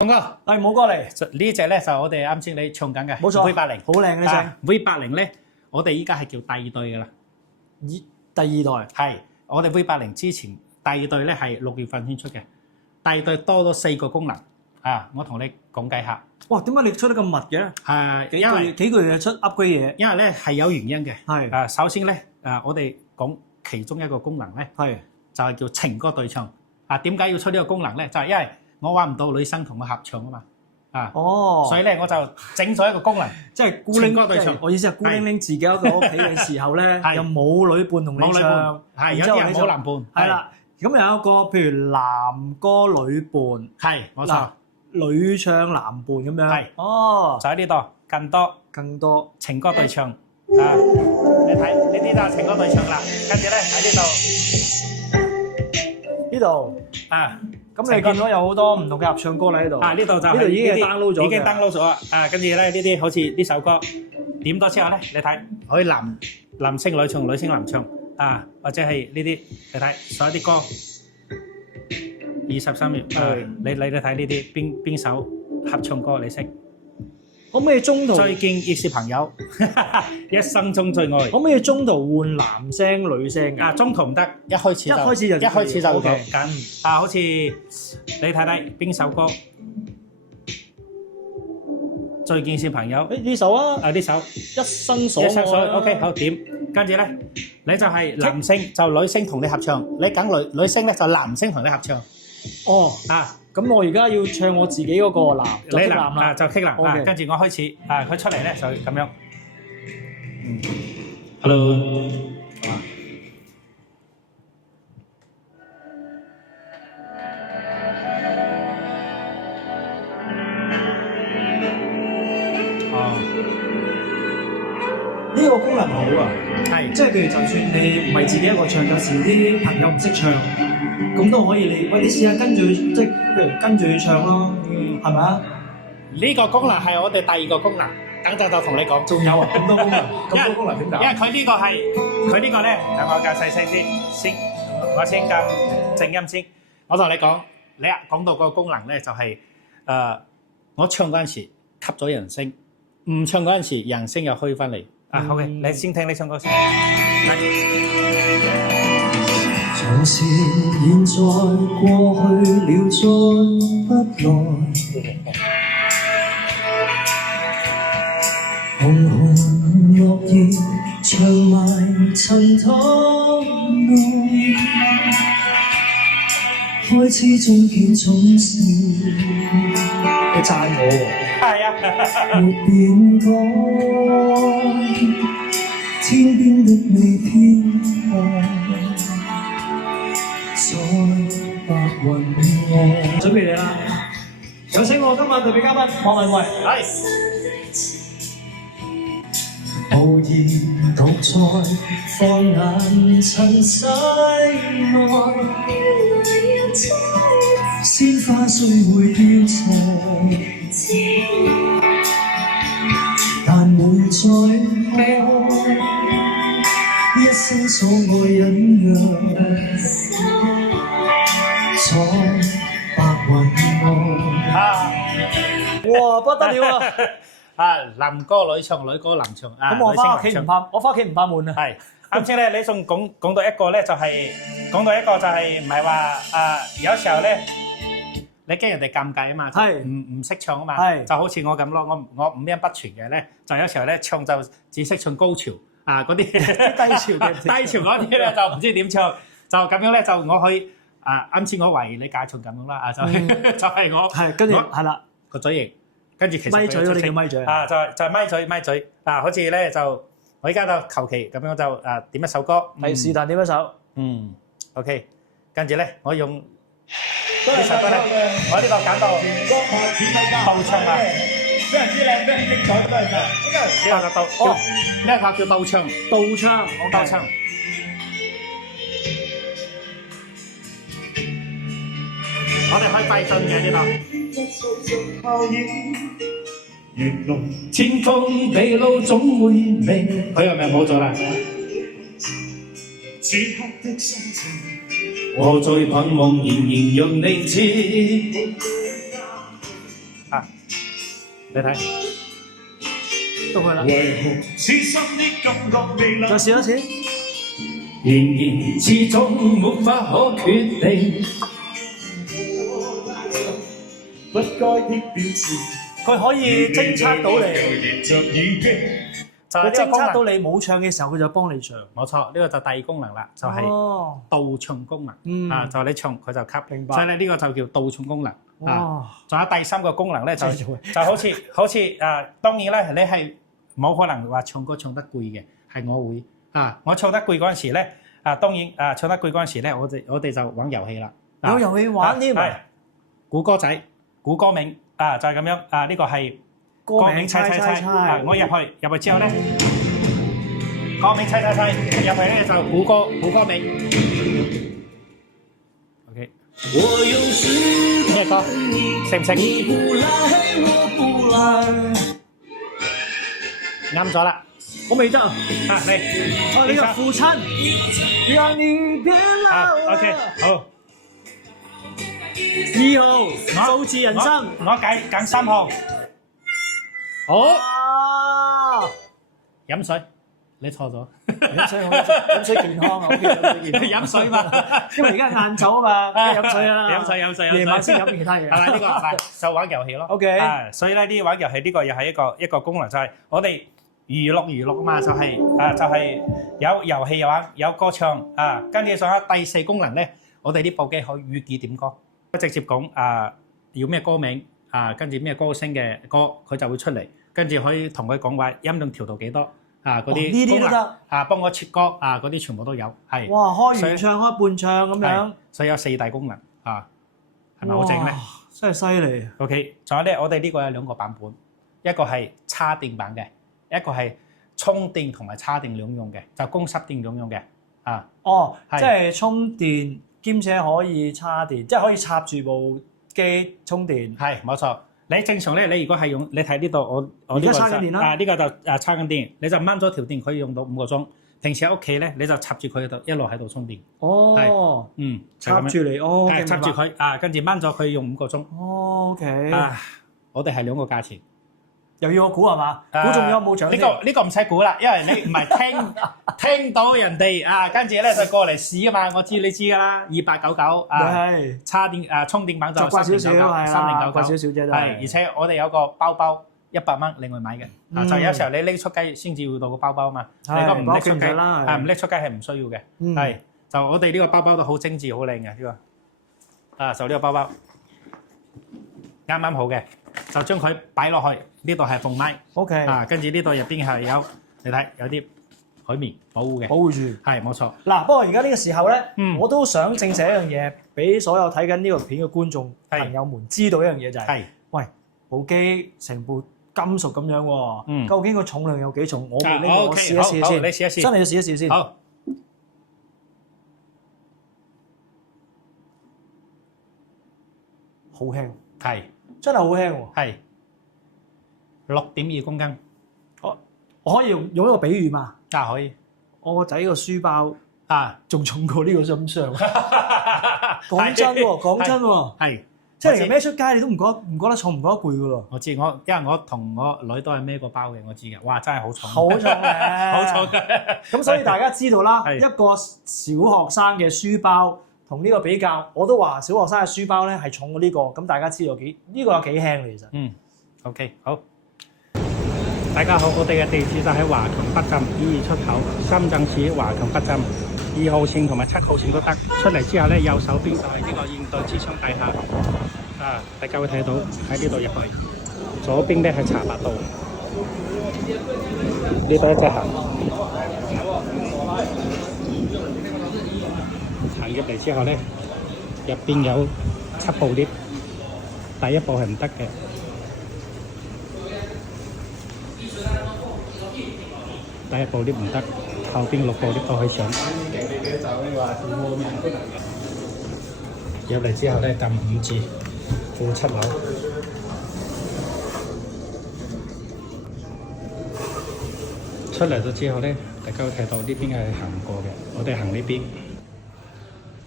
講哥，冇過嚟，呢隻咧就我哋啱先你唱緊嘅，冇錯 V80，好靚呢隻。V80咧，我哋依家係叫第二代噶啦，第二代係我哋 V80之前第二代咧係6月份先出嘅，第二代多咗4個功能啊！我同你講解下。哇，點解你出得咁密嘅？因為幾個月就出 upgrade 嘢。因為咧係有原因嘅。係首先咧我哋講其中一個功能咧，係就係叫情歌對唱。點解要出呢個功能咧？就係因為我揾唔到女生同我合唱啊嘛。哦，所以咧我就整咗一個功能，即係孤零情歌對唱。我意思係孤零零自己喺個屋企嘅時候咧，又冇女伴同你唱，係有啲人冇男伴。係啦，咁有一個譬如男歌女伴，係冇錯，女唱男伴咁樣。係哦，就喺呢度更多情歌對唱。你睇呢啲就係情歌對唱啦。跟住咧喺呢度咁你見到有好多唔同嘅合唱歌喺呢度。呢度就呢度已經 download 咗，已經 download 咗啦。跟住咧呢啲好似呢首歌點咗之後咧，你睇可以男聲女唱，女聲男唱或者係呢啲你睇所有啲歌23秒。你睇呢啲邊首合唱歌你識？可唔可以中途最見亦是朋友，一生中最愛。可唔可以中途換男聲女聲㗎？中途唔得，一開始就咁。好似你睇睇邊首歌最見是朋友？呢首啊，呢首一生所愛。 OK 好點？跟住咧，你就係男聲就女聲同你合唱，你揀女聲咧就男聲同你合唱。哦咁我而家要唱我自己嗰個男，就剔男啦，就剔男。跟住我開始佢出嚟咧就咁樣。Hello。呢個功能好啊，係即係譬如就算你唔係自己一個唱，有時啲朋友唔識唱，咁都可以你試下跟住，即係譬如跟住去唱咯，係咪啊？呢個功能係我哋第二個功能，等陣就同你講。仲有咁多功能，咁多功能點解？因為佢呢個咧，等我較細聲先，我先較靜音先。我同你講，你講到個功能咧，就係我唱嗰陣時吸咗人聲，唔唱嗰陣時人聲又開翻嚟。好嘅，你先聽你唱歌先。從前現在過去了再不來，紅紅落葉長埋塵土內，開始中見總是你讚我喎。係啊。沒變改，天邊的你偏愛，在白雲外。準備你啦，有請我今晚特別嘉賓莫文蔚。無言獨在放眼塵世外，鮮花雖會凋謝，但會再開，一生所愛隱約，在白雲外。哇，不得了啊！男歌女唱，女歌男唱。咁我翻屋企唔怕，我翻屋企唔怕悶啊。係啱先咧，你仲講到一個咧，就係唔係話有時候咧，你驚人哋尷尬啊嘛，唔識唱啊嘛，就好似我咁咯，我五音不全嘅咧，就有時候咧唱就只識唱高潮嗰啲低潮嗰啲咧就唔知點唱，就咁樣咧就我去啱先我為你介紹咁樣啦，就係我跟住係啦個嘴型。跟住其實咪嘴，我哋叫咪嘴就係咪嘴好似咧就我而家就求其咁樣就點一首歌，是但點一首，OK， 跟住咧我用呢首歌咧，我呢個揀到倒唱啊，非常之靚，非常精彩，都係呢個叫倒唱，倒唱，我哋可以快進嘅呢度。天空地路總會明。佢係咪冇咗啦？此刻的心情，我在盼望，仍然讓你知。啊，你睇。到佢啦。為何此生的感覺未能再試一次。仍然始終沒法可決定，不該的表情，佢可以偵測到你，現着已經。就佢偵測到你冇唱嘅時候，佢就幫你唱。冇錯，呢個就第二功能啦，就係倒唱功能。啊，就你唱佢就吸。明白。所以咧呢個就叫倒唱功能。哇！仲有第三個功能咧，就好似當然咧，你係冇可能話唱歌唱得攰嘅，係我會啊，我唱得攰嗰陣時咧，當然唱得攰嗰陣時咧，我哋就玩遊戲啦。有遊戲玩添啊！估歌仔、估歌名就係咁樣呢個係歌名猜。我入去之後咧，歌名猜，入去咧就估歌名。OK。咩歌？識唔識？啱咗啦，我未得啊！嚟，呢個父親，讓你別老。OK， 好。2號數字人生，我揀3號。好。飲水，你錯咗。飲水健康啊！飲水嘛，因為而家晏晝啊嘛，飲水啦。飲水。夜晚先飲其他嘢。係咪呢個？就玩遊戲咯。OK。所以咧呢玩遊戲呢個又係一個功能，就係我哋娛樂嘛，就係有遊戲又玩，有歌唱啊。跟住仲有第4功能咧，我哋啲部機可以預記點歌，直接講要咩歌名跟住咩歌星嘅歌，佢就會出嚟，跟住可以同佢講話音量調到幾多。嗰啲呢啲都得幫我切歌嗰啲全部都有，係。哇！開完唱開半唱咁樣，所以有4大功能係咪好正咧？真係犀利。OK， 仲有咧，我哋呢個有2個版本，一個係插電版嘅，一個係充電同埋插電兩用嘅，就公濕電兩用嘅即係充電兼且可以插電，即係可以插住部機充電。係冇錯。你正常咧，你如果係用，你睇呢度我而家插緊電啦。呢個就插緊電，你就掹咗條電可以用到5個鐘。平時喺屋企咧，你就插住佢度，一路喺度充電。插住嚟插住佢跟住掹咗佢用5個鐘。OK。我哋係2個價錢。又要我估係嘛？估中有冇獎先？呢個唔使估啦，因為你唔係聽到人哋跟住咧就過嚟試啊嘛。我知你知㗎啦，299插電充電版就貴少少，399，貴少少啫。係，而且我哋有個包包100蚊另外買嘅，就有時候你拎出街先至要到個包包嘛。你如果唔拎出街，唔拎出街係唔需要嘅。係，就我哋呢個包包都好精緻好靚嘅呢個。就呢個包包啱啱好嘅。就將佢擺落去，呢度係放麥 ，OK，跟住呢度入邊係有，你睇有啲海綿保護嘅，保護住，係冇錯。嗱，不過而家呢個時候咧，我都想證實一樣嘢，俾所有睇緊呢個片嘅觀眾朋友們知道一樣嘢就係，喂，部機成部金屬咁樣喎，究竟個重量有幾重？我試一試先，你試一試，真係要試一試先。好，好輕，係。真係好輕喎，係6.2公斤。我可以用一個比喻嘛？可以。我個仔個書包仲重過呢個音箱。講真喎，係。即係其實孭出街你都唔覺得重，唔覺得攰噶咯。我知，因為我同我女都係孭個包嘅，我知嘅。哇，真係好重。好重嘅，好重嘅。咁所以大家知道啦，一個小學生嘅書包。同呢個比較，我都話小學生嘅書包咧係重過呢個，咁大家知道呢個有幾輕其實。OK， 好。大家好，我哋嘅地址就喺華強北站22出口，深圳市華強北站2號線同埋7號線都得。出嚟之後咧，右手邊就係呢個現代之窗大廈。大家會睇到喺呢度入去。左邊咧係茶百道，呢度一隻行。行入嚟之後咧，入邊有7部 lift， 第一部係唔得嘅，第一部 lift 唔得，後邊6部 lift 都可以上。入嚟之後咧，撳5字，負7樓。出嚟咗之後咧，大家會睇到呢邊係行唔過嘅，我哋行呢邊。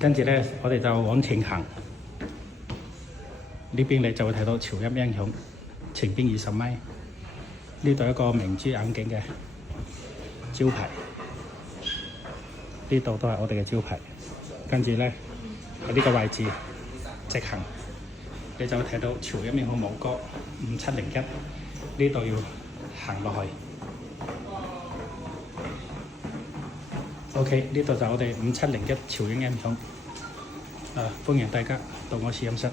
跟住咧，我哋就往前行，呢邊你就會睇到潮音音響。前邊20米，呢度一個明珠眼鏡嘅招牌，呢度都係我哋嘅招牌。跟住咧喺呢個位置直行，你就會睇到朝一面好冇歌5701，呢度要行落去。OK， 呢度就我哋5701朝影 M 總，歡迎大家到我試飲室。